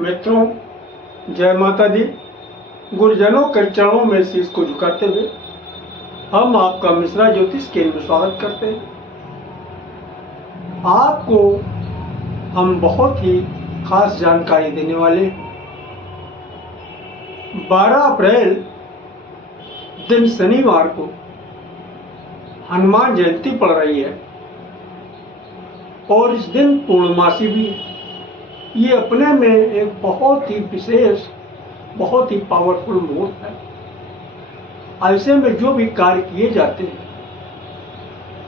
मित्रों, जय माता दी। गुरुजनों के चरणों में शीश को झुकाते हुए हम आपका मिश्रा ज्योतिष केंद्र में स्वागत करते हैं। आपको हम बहुत ही खास जानकारी देने वाले हैं। 12 अप्रैल दिन शनिवार को हनुमान जयंती पड़ रही है और इस दिन पूर्णमासी भी है। ये अपने में एक बहुत ही विशेष, बहुत ही पावरफुल मुहूर्त है। ऐसे में जो भी कार्य किए जाते हैं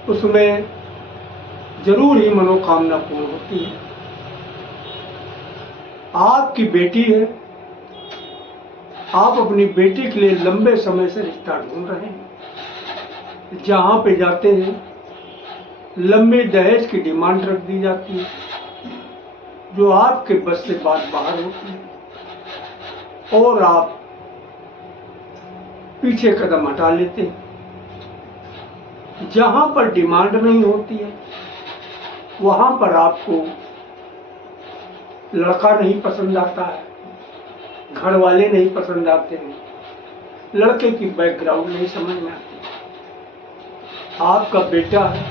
उसमें जरूर ही मनोकामना पूर्ण होती है। आपकी बेटी है, आप अपनी बेटी के लिए लंबे समय से रिश्ता ढूंढ रहे हैं। जहां पे जाते हैं लंबे दहेज की डिमांड रख दी जाती है जो आपके बस से बात बाहर होती है और आप पीछे कदम हटा लेते हैं। जहां पर डिमांड नहीं होती है वहां पर आपको लड़का नहीं पसंद आता है, घर वाले नहीं पसंद आते हैं, लड़के की बैकग्राउंड नहीं समझ में आती। आपका बेटा है,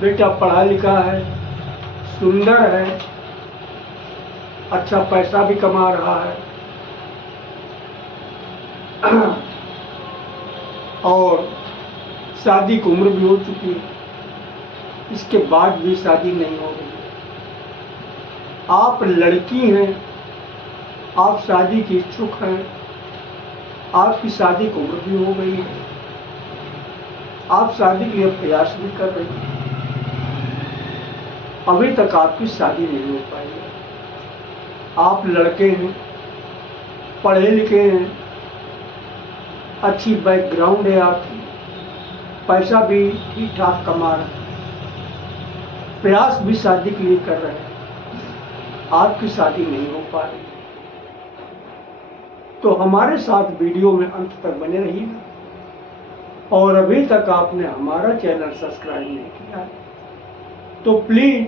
बेटा पढ़ा लिखा है, सुंदर है, अच्छा पैसा भी कमा रहा है और शादी की उम्र भी हो चुकी है, इसके बाद भी शादी नहीं हो रही। आप लड़की हैं, आप शादी की इच्छुक हैं, आपकी शादी की उम्र भी हो गई है, आप शादी के लिए प्रयास भी कर रही हैं, अभी तक आपकी शादी नहीं हो पाई है। आप लड़के हैं, पढ़े लिखे हैं, अच्छी बैकग्राउंड है आपकी, पैसा भी ठीक ठाक कमा रहे हैं, प्रयास भी शादी के लिए कर रहे हैं, आपकी शादी नहीं हो पा रही। तो हमारे साथ वीडियो में अंत तक बने रहिएगा और अभी तक आपने हमारा चैनल सब्सक्राइब नहीं किया है तो प्लीज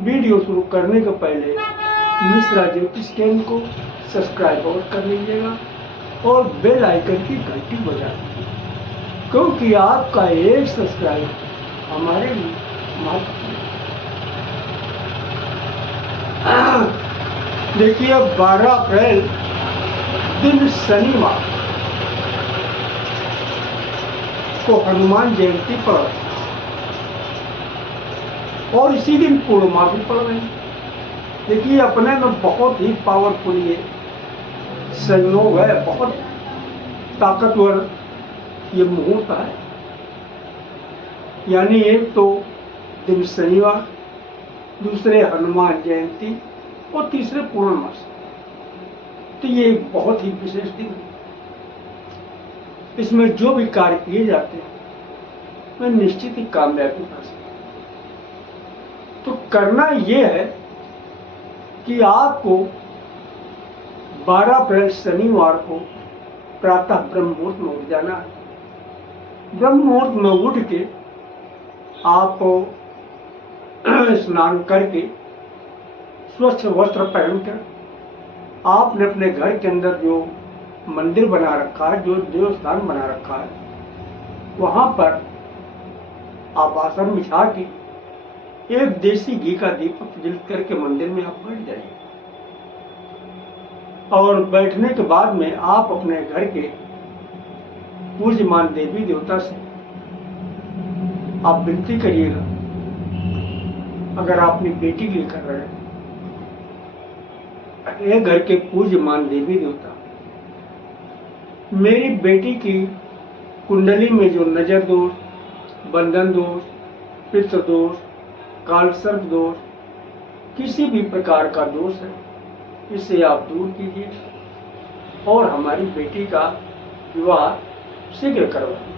वीडियो शुरू करने के पहले मिश्रा ज्योतिष केंद्र को सब्सक्राइब और कर लीजिएगा और बेल आइकन की घंटी बजा दीजिए, क्योंकि आपका एक सब्सक्राइब हमारे लिए महत्वपूर्ण है। देखिए, 12 अप्रैल दिन शनिवार को हनुमान जयंती पर और इसी दिन पूर्णमासी पड़ रही है। देखिए, अपने में बहुत ही पावरफुल ये संयोग है, बहुत ताकतवर ये मुहूर्त है। यानी एक तो दिन शनिवार, दूसरे हनुमान जयंती और तीसरे पूर्णमासी। तो ये एक बहुत ही विशेष दिन है। इसमें जो भी कार्य किए जाते हैं वे निश्चित ही कामयाबी पा सकते हैं। तो करना ये है कि आपको 12 अप्रैल शनिवार को प्रातः ब्रह्म मुहूर्त में उठ जाना है। ब्रह्म मुहूर्त में उठ के आप स्नान करके स्वच्छ वस्त्र पहनकर आपने अपने घर के अंदर जो मंदिर बना रखा है, जो देवस्थान बना रखा है, वहां पर आप आसन बिछा के एक देसी घी का दीपक प्रज्वलित करके मंदिर में आप बैठ जाइए और बैठने के बाद में आप अपने घर के पूज्यमान देवी देवता से आप विनती करिएगा। अगर आप अपनी बेटी के लिए कर रहे हैं, ये घर के पूज्यमान देवी देवता, मेरी बेटी की कुंडली में जो नजर दोष, बंधन दोष, पितृ दोष, काल सर्प दोष, किसी भी प्रकार का दोष है, इसे आप दूर कीजिए और हमारी बेटी का विवाह शीघ्र करवाइए।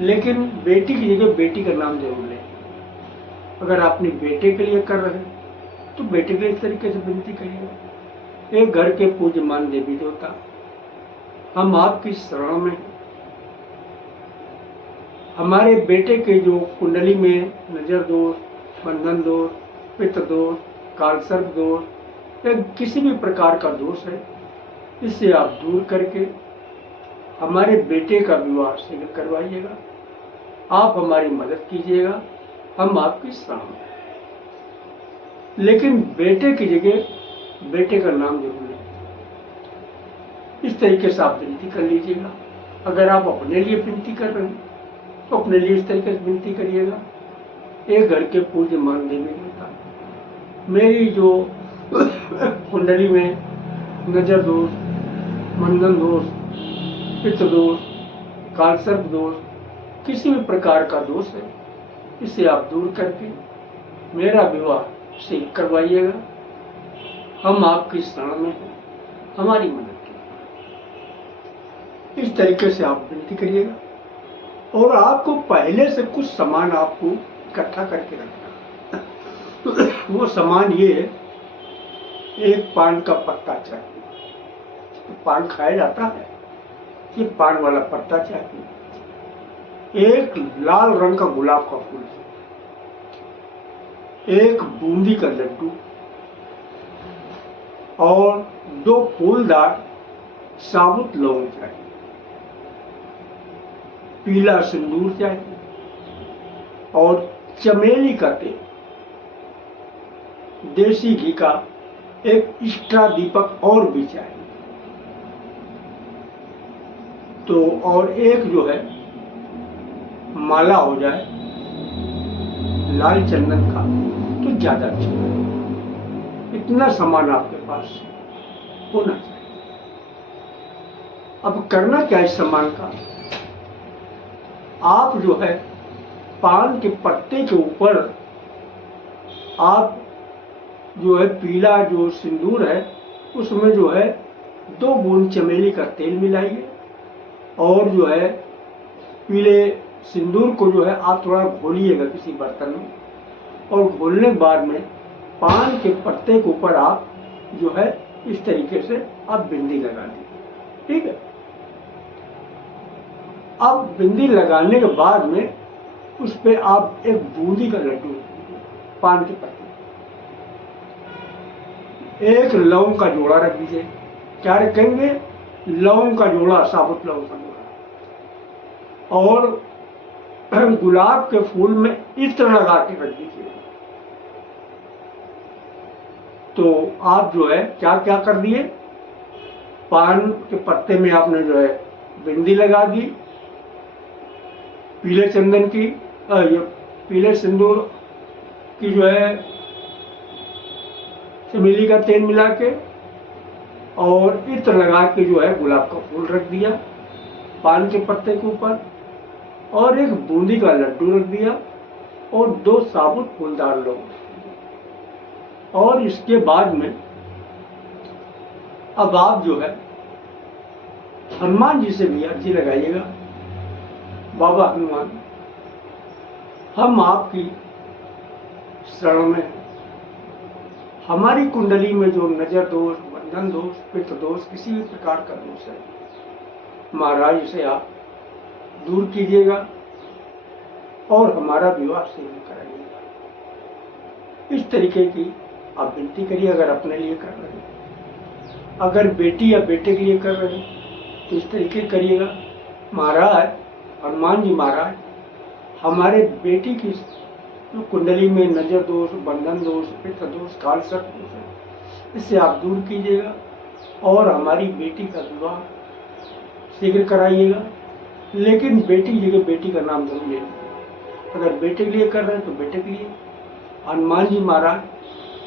लेकिन बेटी की जगह बेटी का नाम जरूर लें। अगर आप अपने बेटे के लिए कर रहे हैं तो बेटे के इस तरीके से विनती करिए। एक घर के पूज्यमान देवी देवता, हम आपकी शरण में, हमारे बेटे के जो कुंडली में नजर दोष, बंधन दोष, पितृ दोष, कालसर्प दोष या किसी भी प्रकार का दोष है, इससे आप दूर करके हमारे बेटे का विवाह शीघ्र करवाइएगा। आप हमारी मदद कीजिएगा, हम आपकी शरण में। लेकिन बेटे की जगह बेटे का नाम जरूर लें। इस तरीके से आप विनती कर लीजिएगा। अगर आप अपने लिए विनती कर रहे हैं तो अपने लिए इस तरीके से विनती करिएगा। एक घर के पूज्य मान देवी देवता, मेरी जो कुंडली में नजर दोष, मंदन दोष, पित्त दोष, कालसर्प दोष, किसी भी प्रकार का दोष है, इसे आप दूर करके मेरा विवाह शीघ्र करवाइएगा। हम आपकी शरण में हैं, हमारी मदद कीजिए। इस तरीके से आप विनती करिएगा। और आपको पहले से कुछ सामान आपको इकट्ठा करके रखना। वो सामान ये है, एक पान का पत्ता चाहिए। तो पान खाया जाता है, ये पान वाला पत्ता चाहिए। एक लाल रंग का गुलाब का फूल, एक बूंदी का लड्डू और 2 फूलदार साबुत लौंग चाहिए। पीला सिंदूर चाहिए और चमेली का तेल, देसी घी का एक एक्स्ट्रा दीपक और भी चाहिए। तो और एक जो है माला हो जाए लाल चंदन का तो ज्यादा अच्छा है। इतना सामान आपके पास होना चाहिए। अब करना क्या इस सामान का, आप जो है पान के पत्ते के ऊपर आप जो है पीला जो सिंदूर है उसमें जो है 2 बूंद चमेली का तेल मिलाइए और जो है पीले सिंदूर को जो है आप थोड़ा घोलिएगा किसी बर्तन में, और घोलने के बाद में पान के पत्ते के ऊपर आप जो है इस तरीके से आप बिंदी लगा दीजिए। ठीक है। अब बिंदी लगाने के बाद में उस पे आप एक बूंदी का लड्डू पान के पत्ते, एक लौंग का जोड़ा रख दीजिए। क्या रखेंगे? लौंग का जोड़ा, साबुत लौंग का जोड़ा। और गुलाब के फूल में इत्र लगा के रख दीजिए। तो आप जो है क्या क्या कर दिए, पान के पत्ते में आपने जो है बिंदी लगा दी, पीले चंदन की ये पीले सिंदूर की जो है चमेली का तेल मिला के, और इत्र लगा के जो है गुलाब का फूल रख दिया पान के पत्ते के ऊपर, और एक बूंदी का लड्डू रख दिया और 2 साबुत फूलदार लौंग। और इसके बाद में अब आप जो है हनुमान जी से भी अर्जी लगाइएगा। बाबा हनुमान, हम आपकी शरण में हैं। हमारी कुंडली में जो नजर दोष, बंधन दोष, पित्त दोष, किसी भी प्रकार का दोष है, महाराज इसे आप दूर कीजिएगा और हमारा विवाह शीघ्र कराइएगा। इस तरीके की आप विनती करिए। अगर अपने लिए कर रहे हैं, अगर बेटी या बेटे के लिए कर रहे हैं तो इस तरीके करिएगा। महाराज हनुमान जी महाराज, हमारे बेटी की जो कुंडली में नजर दोष, बंधन दोष, पित्त दोष, कालसर्प दोष है, इससे आप दूर कीजिएगा और हमारी बेटी का विवाह शीघ्र कराइएगा। लेकिन बेटी की जगह बेटी का नाम जरूर ले लीजिए। अगर बेटे के लिए कर रहे हैं तो बेटे के लिए। हनुमान जी महाराज,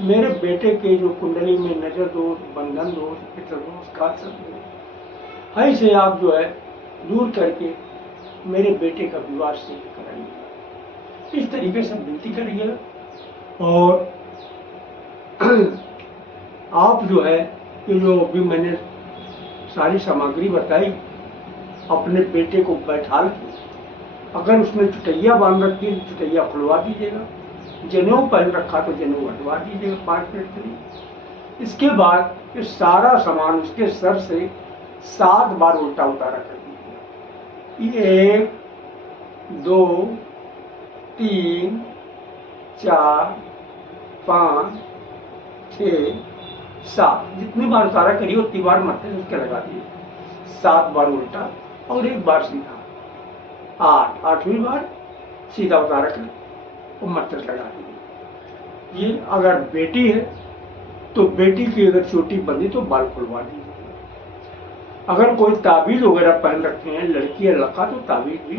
मेरे बेटे के जो कुंडली में नजर दोष, बंधन दोष, पितृ दोष, कालसर्प दोष है, इसे आप जो है दूर करके मेरे बेटे का विवाह शीघ्र कराइएगा। इस तरीके से विनती करिएगा। और आप जो है कि जो अभी मैंने सारी सामग्री बताई, अपने बेटे को बैठा के, अगर उसने चुटैया बांध रखी है तो चुटैया खुलवा दीजिएगा, जनेऊ पहन रखा तो जनेऊ हटवा दीजिएगा 5 मिनट के लिए। इसके बाद ये सारा सामान उसके सर से 7 बार उल्टा उतारा कर दीजिएगा। 1 2 3 4 5 6 7 जितनी बार उतारा करिए उतनी बार मत्थे उसके लगा दिए। 7 बार उल्टा और 1 बार सीधा। 8वीं बार सीधा उतारा कर और मत्थे लगा दीजिए। ये अगर बेटी है तो बेटी की अगर चोटी बंधी तो बाल खुलवा दीजिए। अगर कोई ताबीज वगैरह पहन रखे हैं लड़की या लड़का तो ताबीज भी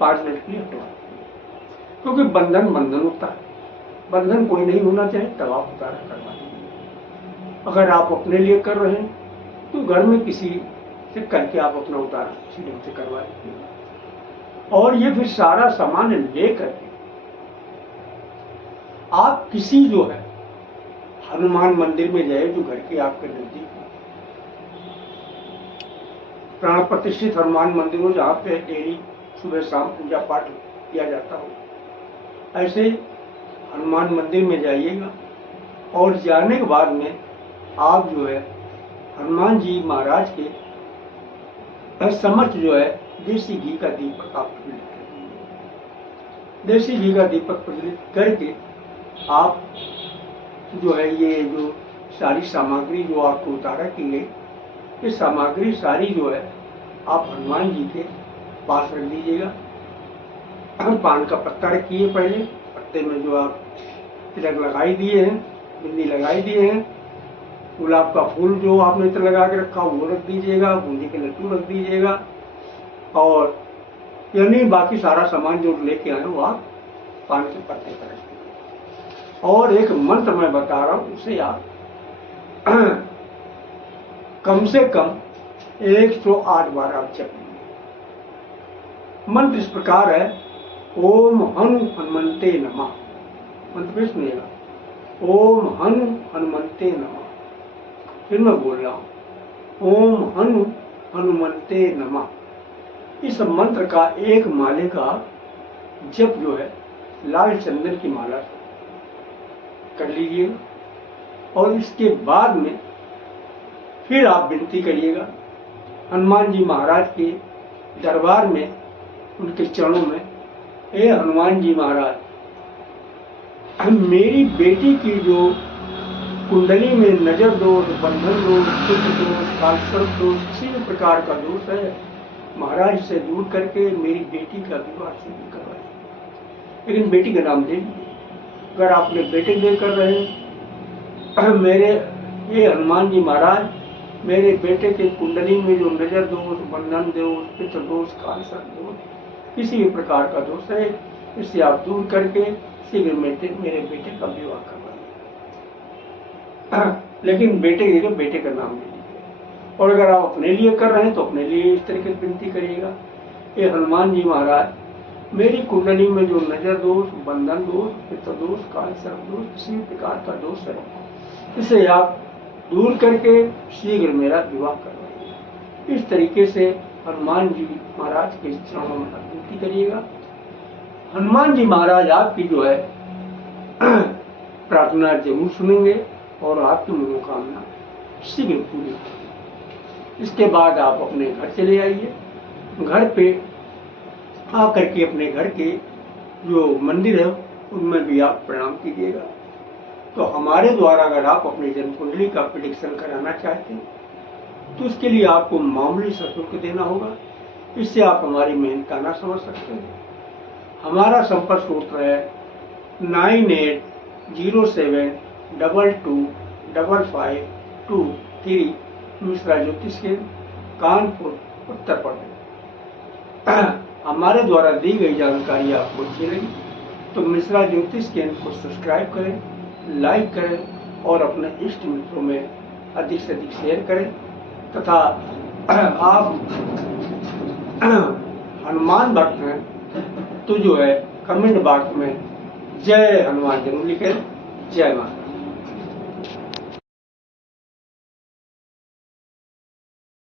5 मिनट के लिए हटवा दीजिए, क्योंकि बंधन होता है। बंधन कोई नहीं होना चाहिए, तब आप उतारा करवा दीजिए। अगर आप अपने लिए कर रहे हैं तो घर में किसी से करके आप अपना उतारा किसी ढंग से करवा दीजिएगा। और ये फिर सारा सामान लेकर के आप किसी जो है हनुमान मंदिर में जाए जो घर के आपके नजदीक हो, प्राण प्रतिष्ठित हनुमान मंदिर हो जहाँ पे डेली सुबह शाम पूजा पाठ किया जाता हो। ऐसे हनुमान मंदिर में जाइएगा और जाने के बाद में आप जो है हनुमान जी महाराज के समक्ष जो है देसी घी का दीपक आप प्रज्वलित करिए। देसी घी का दीपक प्रज्वलित करके आप जो है ये जो सारी सामग्री जो आपको उतारा की गई, ये सामग्री सारी जो है आप हनुमान जी के पास रख दीजिएगा। पान का पत्ता रखिए, पहले पत्ते में जो आप तिलक लगाई दिए हैं, बिंदी लगाई दिए हैं, गुलाब का फूल जो आपने इत्र लगा के रखा वो रख दीजिएगा, बूंदी के लड्डू रख दीजिएगा, और यानी बाकी सारा सामान जो लेके आए वो आप पान के पत्ते पर रख दीजिए। और एक मंत्र मैं बता रहा हूँ, उसे आप कम से कम 108 बार आप जपिए। मंत्र इस प्रकार है, ओम हनुमंते नमः। मंत्र भी सुनिएगा, ओम हनुमंते नमः। फिर मैं बोल रहा हूं, ओम हनुमंते नमः। इस मंत्र का एक माले का जप जो है लाल चंदन की माला कर लीजिएगा, और इसके बाद में फिर आप विनती करिएगा हनुमान जी महाराज के दरबार में, उनके चरणों में, हे हनुमान जी महाराज, मेरी बेटी की जो कुंडली में नजर दोष, बंधन दोष, चित्त दोष, कालसर्प दोष, किसी भी प्रकार का दोष है, महाराज से दूर करके मेरी बेटी का विवाह सिद्ध करवाइए। लेकिन बेटी का नाम दे दीजिए। अगर आप अपने बेटे के लिए कर रहे हैं, मेरे ये हनुमान जी महाराज, मेरे बेटे के कुंडली में जो नजर दोष, बंधन दोष, पितृ दोष, कालसर्प दोष, किसी भी प्रकार का दोष है, इसे आप दूर करके शीघ्र मेरे बेटे का विवाह करवाइए। लेकिन बेटे का नाम ले लीजिए। और अगर आप अपने लिए कर रहे हैं तो अपने लिए इस तरीके से विनती करिएगा, ये हनुमान जी महाराज, मेरी कुंडली में जो नजर दोष, बंधन दोष, पितृ दोष, कालसर्प दोष, किसी भी प्रकार का दोष है, इसे आप दूर करके शीघ्र मेरा विवाह करवाइए। इस तरीके से हनुमान जी महाराज के चरणों में विनती करिएगा। हनुमान जी महाराज आपकी जो है प्रार्थना जरूर सुनेंगे और आपकी मनोकामना शीघ्र पूरी होगी। इसके बाद आप अपने घर चले आइए। घर पे आकर के अपने घर के जो मंदिर है उनमें भी आप प्रणाम कीजिएगा। तो हमारे द्वारा अगर आप अपनी जन्म कुंडली का प्रेडिक्शन कराना चाहते हैं तो उसके लिए आपको मामूली शुल्क देना होगा। इससे आप हमारी मेहनत का ना समझ सकते हैं। हमारा संपर्क सूत्र है 9807225523 मिश्रा ज्योतिष केंद्र, कानपुर, उत्तर प्रदेश। हमारे द्वारा दी गई जानकारी आपको अच्छी लगी तो मिश्रा ज्योतिष केंद्र को सब्सक्राइब करें, लाइक करें और अपने इष्ट मित्रों में अधिक से अधिक शेयर करें। तथा आप हनुमान भक्त हैं तो जो है कमेंट बॉक्स में जय हनुमान जरूर लिखें। जय माता।